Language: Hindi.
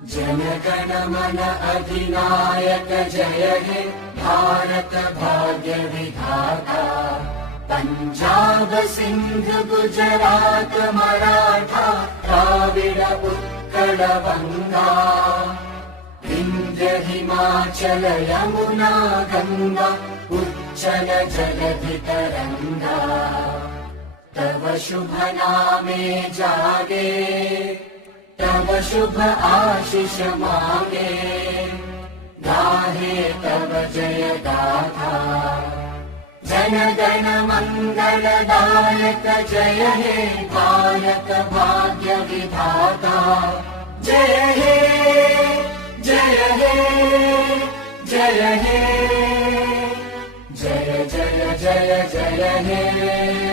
जनगण मन अधिनायक जय हे भारत भाग्य विधाता। पंजाब सिंध गुजरात मराठा द्राविड उत्कल बंगा। विंध्य हिमाचल यमुना गंगा उच्चल जलधि तरंगा। तव शुभ नामे जागे तव शुभ आशीष मांगे। गाहे तव जय गाथा जन गण मंगलदायक जय हे भारत भाग्य विधाता। जय हे जय हे जय हे जय जय जय जय हे।